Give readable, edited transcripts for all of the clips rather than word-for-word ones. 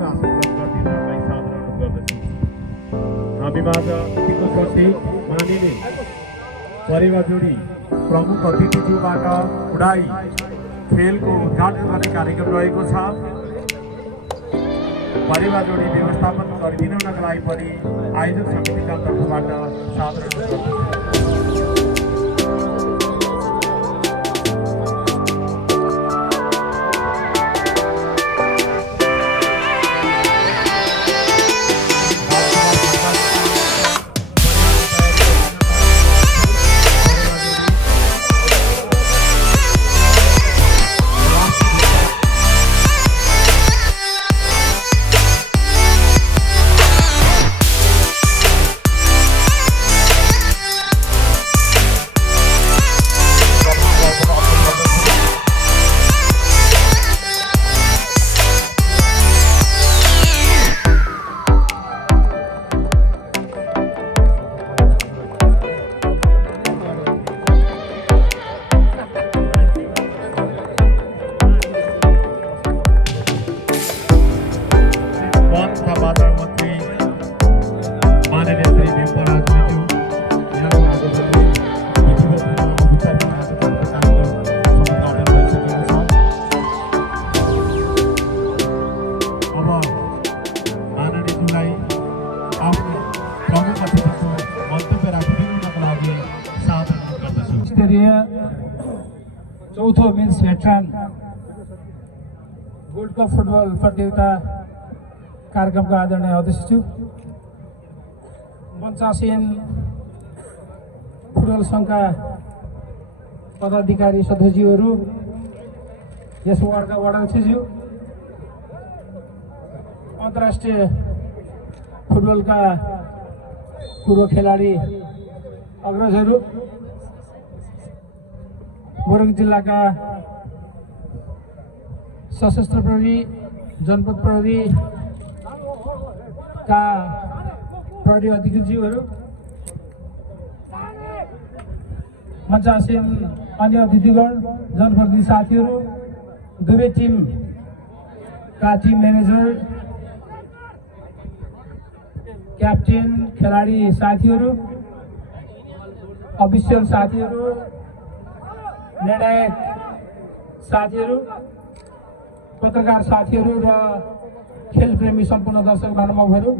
आशीर्वाद गरिदिनलाई सादर अनुरोध गर्दछु। हामीमाझ यतिको पछि मानिने परिवार जोडी प्रमुख अतिथिज्यूबाट उडाई खेलको उद्घाटन गर्ने कार्यक्रम रहेको छ। परिवार जोडी व्यवस्थापन गरिदिनका लागि पनि आयोजक समितिका तर्फबाट सादर अनुरोध गर्दछु। चौथो मेन्स भेटरान गोल्ड कप फुटबल प्रतियोगिता कार्यक्रमको आदरणीय अध्यक्षज्यू, मञ्चासीन फुटबल सङ्घका पदाधिकारी सदस्यज्यूहरू, यस वार्डका वार्ड अध्यक्षज्यू, अन्तर्राष्ट्रिय फुटबलका पूर्व खेलाडी अग्रजहरू, मोरङ जिल्लाका सशस्त्र प्रहरी, जनपद प्रहरी का प्रहरी अधिकृतज्यूहरू, मञ्चासीन अन्य अतिथिगण, जनप्रतिनिधि साथीहरू, दुवै टिमका टिम म्यानेजर, क्याप्टेन, खेलाडी साथीहरू, अफिसियल साथीहरू, निर्णायक साथीहरू, पत्रकार साथीहरू र खेलप्रेमी सम्पूर्ण दर्शक महानुभावहरू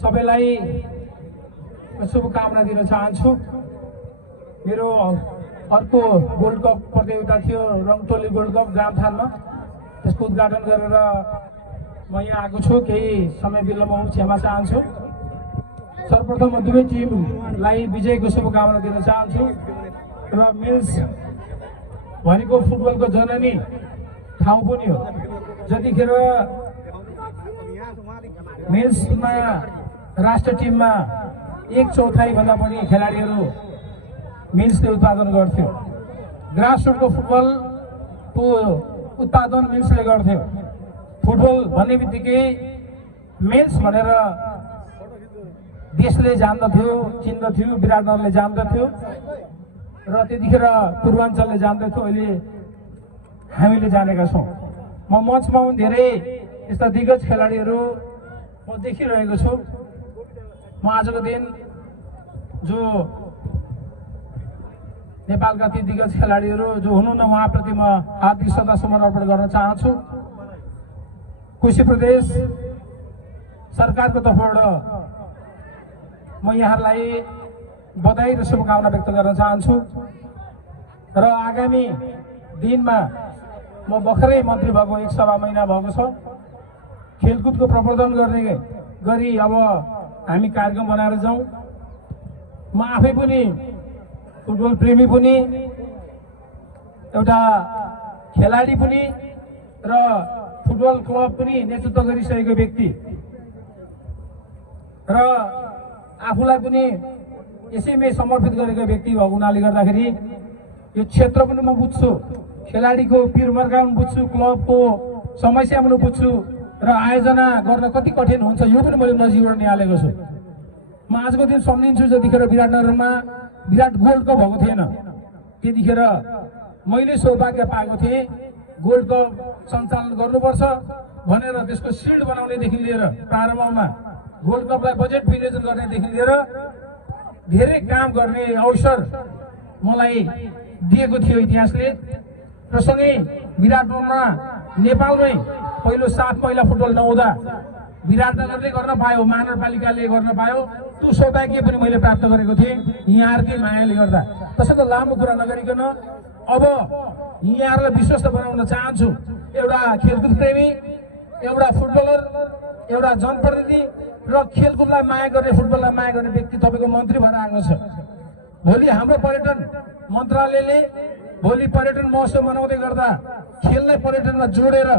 सबैलाई शुभकामना दिन चाहन्छु। मेरो अर्को गोल्ड कप प्रतियोगिता थियो रङटोली गोल्ड कप ग्रामथानमा, त्यसको उद्घाटन गरेर म यहाँ आएको छु। केही समय विलम्ब हुनु क्षमा चाहन्छु। सर्वप्रथम म दुवै टिमलाई विजयको शुभकामना दिन चाहन्छु र मेन्स भनेको फुटबलको जननी ठाउँ पनि हो। जतिखेर मेन्समा राष्ट्र टिममा 1/4 भन्दा बढी खेलाडीहरू मेन्सले उत्पादन गर्थ्यो। ग्रासरुटको फुटबलको उत्पादन मेन्सले गर्थ्यो। फुटबल भन्ने बित्तिकै मेन्स भनेर देशले जान्दथ्यो, चिन्दथ्यो, विराटनगरले जान्दथ्यो र त्यतिखेर पूर्वाञ्चलले जान्दथ्यो। अहिले हामीले जानेका छौँ। म मञ्चमा पनि धेरै यस्ता दिग्गज खेलाडीहरू म देखिरहेको छु। म आजको दिन जो नेपालका ती दिग्गज खेलाडीहरू जो हुनुहुन्न उहाँप्रति म हार्दिक श्रद्धासुमन अर्पण गर्न चाहन्छु। कोशी प्रदेश सरकारको तर्फबाट म यहाँहरूलाई बधाई र शुभकामना व्यक्त गर्न चाहन्छु र आगामी दिनमा म भर्खरै मन्त्री भएको 1 सवा महिना भएको छ। खेलकुदको प्रवर्धन गर्ने गरी अब हामी कार्यक्रम बनाएर जाउँ। म आफै पनि फुटबल प्रेमी पनि, एउटा खेलाडी पनि र फुटबल क्लब पनि नेतृत्व गरिसकेको व्यक्ति र आफूलाई पनि यसैमै समर्पित गरेको व्यक्ति भएको हुनाले गर्दाखेरि यो क्षेत्र पनि म बुझ्छु, खेलाडीको पीरमर्का पनि बुझ्छु, क्लबको समस्या पनि बुझ्छु र आयोजना गर्न कति कठिन हुन्छ यो पनि मैले नजिकबाट निहालेको छु। म आजको दिन सम्झिन्छु जतिखेर विराटनगरमा विराट गोल्ड कप भएको थिएन, त्यतिखेर मैले सौभाग्य पाएको थिएँ गोल्ड कप सञ्चालन गर्नुपर्छ भनेर त्यसको सिल्ड बनाउनेदेखि लिएर प्रारम्भमा गोल्ड कपलाई बजेट विनियोजन गर्नेदेखि लिएर धेरै काम गर्ने अवसर मलाई दिएको थियो इतिहासले र सँगै विराटनगरमा नेपालमै पहिलो 7 महिला फुटबल नहुँदा विराटनगरले गर्न पायो, महानगरपालिकाले गर्न पायो, त्यो सौभाग्य पनि मैले प्राप्त गरेको थिएँ यहाँहरूकै मायाले गर्दा। त्यसैले लामो कुरा नगरिकन अब यहाँहरूलाई विश्वस्त बनाउन चाहन्छु। एउटा खेलकुद प्रेमी, एउटा फुटबलर, एउटा जनप्रतिनिधि र खेलकुदलाई माया गर्ने, फुटबललाई माया गर्ने व्यक्ति तपाईँको मन्त्री भएर आएको छ। भोलि हाम्रो पर्यटन मन्त्रालयले भोलि पर्यटन महोत्सव मनाउँदै गर्दा खेललाई पर्यटनमा जोडेर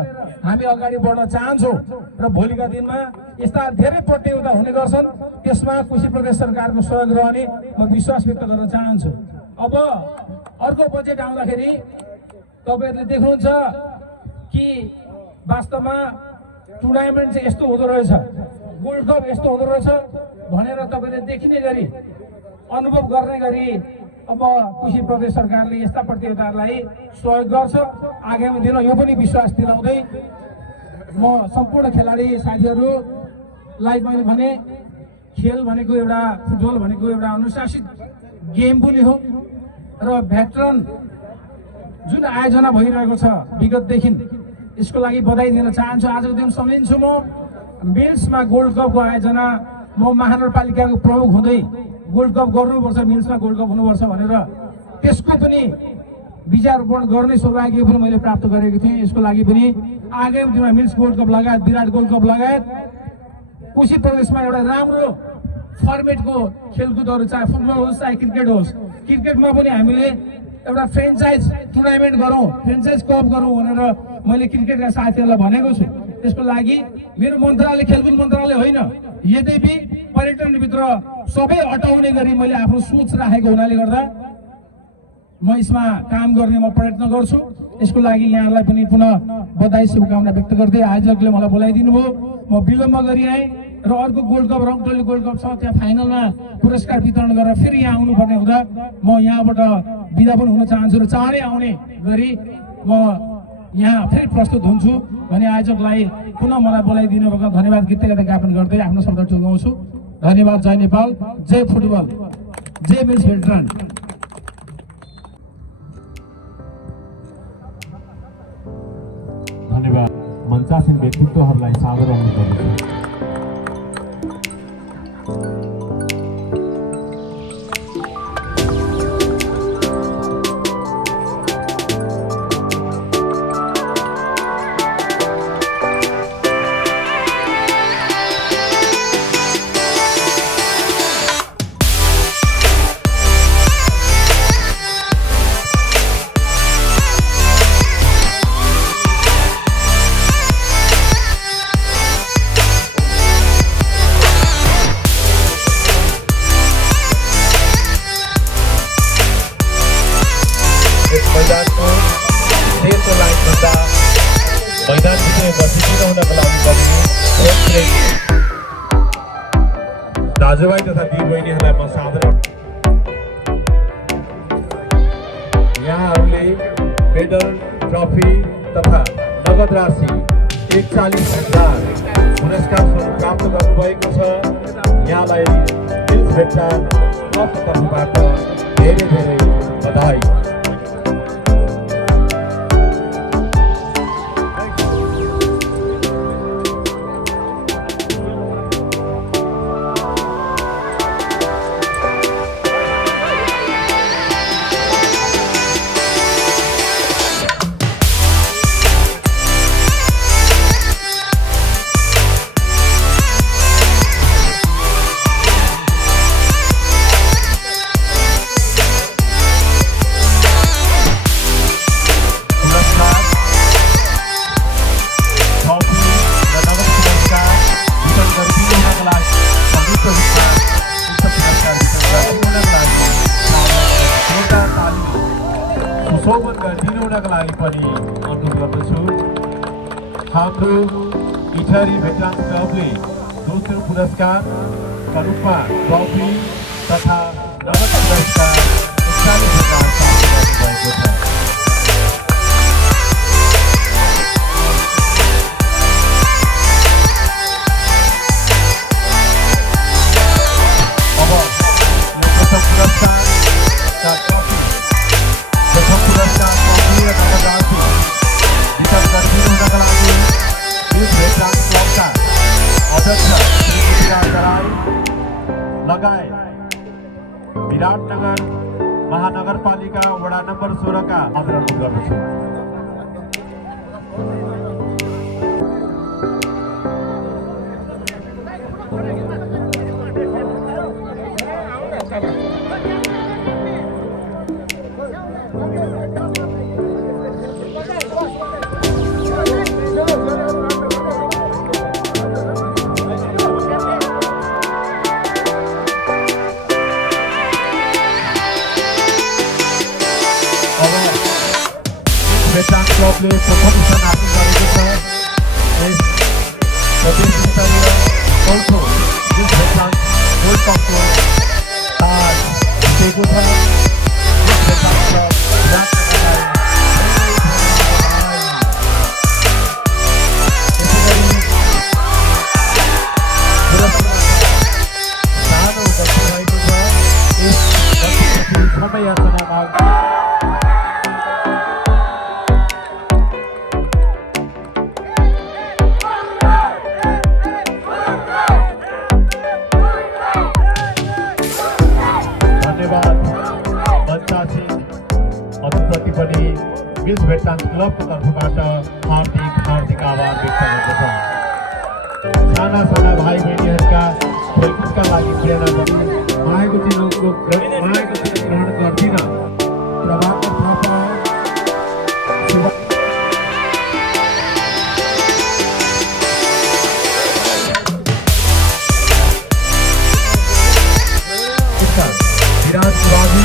हामी अगाडि बढ्न चाहन्छौँ र भोलिका दिनमा यस्ता धेरै प्रतियोगिता हुने गर्छन्, त्यसमा कोशी प्रदेश सरकारको सहयोग रहने म विश्वास व्यक्त गर्न चाहन्छु। अब अर्को बजेट आउँदाखेरि तपाईँहरूले देख्नुहुन्छ कि वास्तवमा टुर्नामेन्ट चाहिँ यस्तो हुँदो रहेछ, गोल्ड कप यस्तो हुँदो रहेछ भनेर तपाईँले देखिने गरी अनुभव गर्ने गरी अब कोशी प्रदेश सरकारले यस्ता प्रतियोगिताहरूलाई सहयोग गर्छ। आगामी दिनमा यो पनि विश्वास दिलाउँदै म सम्पूर्ण खेलाडी साथीहरूलाई मैले भने खेल भनेको एउटा फुटबल भनेको एउटा अनुशासित गेम पनि हो र भेटरन जुन आयोजना भइरहेको छ विगतदेखि यसको लागि बधाई दिन चाहन्छु। आजको दिन सम्झिन्छु म मिल्समा गोल्ड कपको आयोजना म महानगरपालिकाको प्रमुख हुँदै गोल्ड कप गर्नुपर्छ, मिल्समा गोल्ड कप हुनुपर्छ भनेर त्यसको पनि विचारोपण गर्ने सौभाग्य पनि मैले प्राप्त गरेको थिएँ। यसको लागि पनि आगामी दिनमा मिल्स गोल्ड कप लगायत विराट गोल्ड कप लगायत कोशी प्रदेशमा एउटा राम्रो फर्मेटको खेलकुदहरू, चाहे फुटबल होस् चाहे क्रिकेट होस्, क्रिकेटमा पनि हामीले एउटा फ्रेन्चाइज टुर्नामेन्ट गरौँ, फ्रेन्चाइज कप गरौँ भनेर मैले क्रिकेटका साथीहरूलाई भनेको छु। त्यसको लागि मेरो मन्त्रालय खेलकुद मन्त्रालय होइन, यद्यपि पर्यटनभित्र सबै अटाउने गरी मैले आफ्नो सोच राखेको हुनाले गर्दा म यसमा काम गर्ने म प्रयत्न गर्छु। यसको लागि यहाँहरूलाई पनि पुनः बधाई शुभकामना व्यक्त गर्दै आयोजकले मलाई बोलाइदिनु भयो, म विलम्ब गरिआएँ र अर्को गोल्ड कप रङटोली गोल्ड कप छ, त्यहाँ फाइनलमा पुरस्कार वितरण गरेर फेरि यहाँ आउनुपर्ने हुँदा म यहाँबाट बिदा पनि हुन चाहन्छु र चाँडै आउने गरी म यहाँ फेरि प्रस्तुत हुन्छु भने आयोजकलाई पुनः मलाई बोलाइदिनु भएको धन्यवाद गीत गाउँदै ज्ञापन गर्दै आफ्नो शब्द टुङ्गाउँछु। धन्यवाद। जय नेपाल, जय फुटबल, जय मिल्स भेटरन। धन्यवाद। मञ्चासीन व्यक्तित्वहरूलाई सादर गर्दछु। दाजुभाइ तथा दिदीबहिनीहरूलाई म सादर यहाँहरूले मेडल, ट्रफी तथा नगद राशि 41,000 पुरस्कार स्वरूप प्राप्त गर्नुभएको छ। यहाँलाई मिल्स भेटरन क्लबको तर्फबाट धेरै धेरै बधाई। हाम्रो इटारी भेटरन क्लबले दोस्रो पुरस्कारका रूपमा ट्रफी तथा नगद पुरस्कार 41,000 प्राप्त गर्नुभएको छ। अध्यक्ष श्री पृथ्वीराज राई लगायत विराटनगर महानगरपालिका वडा नम्बर 16 का अनुरोध गर्दछु। भेटरान क्लबले प्रथम स्थान हासिल गरेको छ। यस प्रदेश स्तरीय चौथो युथ भेटरान वर्ल्ड कपको ताज जितेको छ। युथ भेटरान क्लब विराटनगरलाई सानो गल्ती भएको छ। यस गल्तीपछि क्षमा याचना माग अरूप्रति पनि मिस भेटरान क्लबको तर्फबाट हार्दिक आभार व्यक्त गर्दछौँ। साना साना भाइ बहिनीहरूका खेलकुदका लागि प्रेरणा गर्नु मायाको चिजको ग्रहण गर्दिन। प्रभाकर थापा विराट सुवादी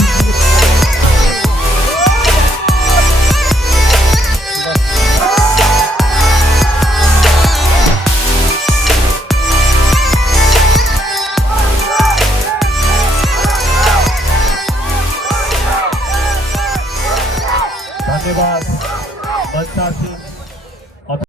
धन्यवाद बच्चा सिंह